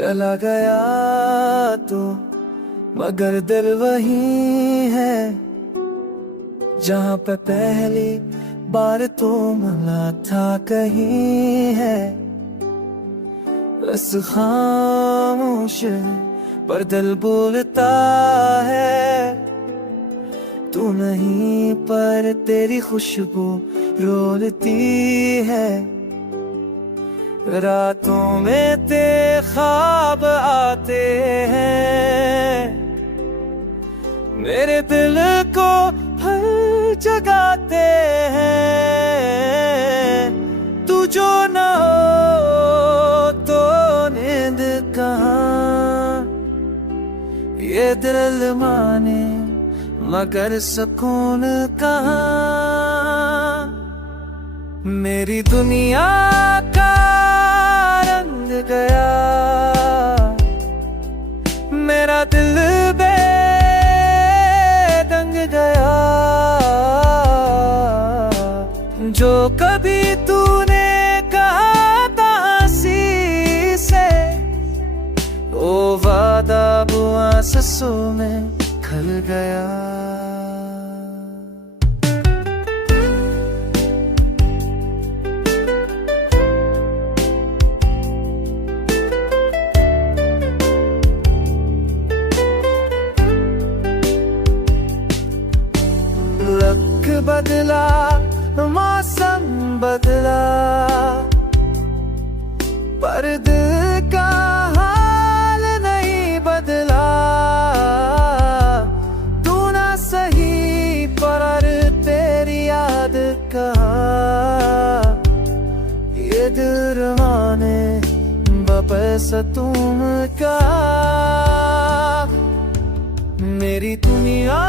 चला गया तू मगर दिल वही है जहाँ पे पहली बार तू मिला था कहीं है। बस खामोश पर दिल बोलता है तू नहीं पर तेरी खुशबू रोलती है। रातों में तेरे ख्वाब आते हैं मेरे दिल को हर जगाते हैं। तू जो न हो तो नींद कहाँ ये दिल माने मगर सुकून कहाँ। मेरी दुनिया का रंग गया मेरा दिल बेदंग गया। जो कभी तूने कहा था हंसी से वो वादा बुआ ससों में खल गया। लक बदला मौसम बदला पर दिल का हाल नहीं बदला। तू ना सही पर तेरी याद कहाँ ये दिल माने वापस तुम का। मेरी दुनिया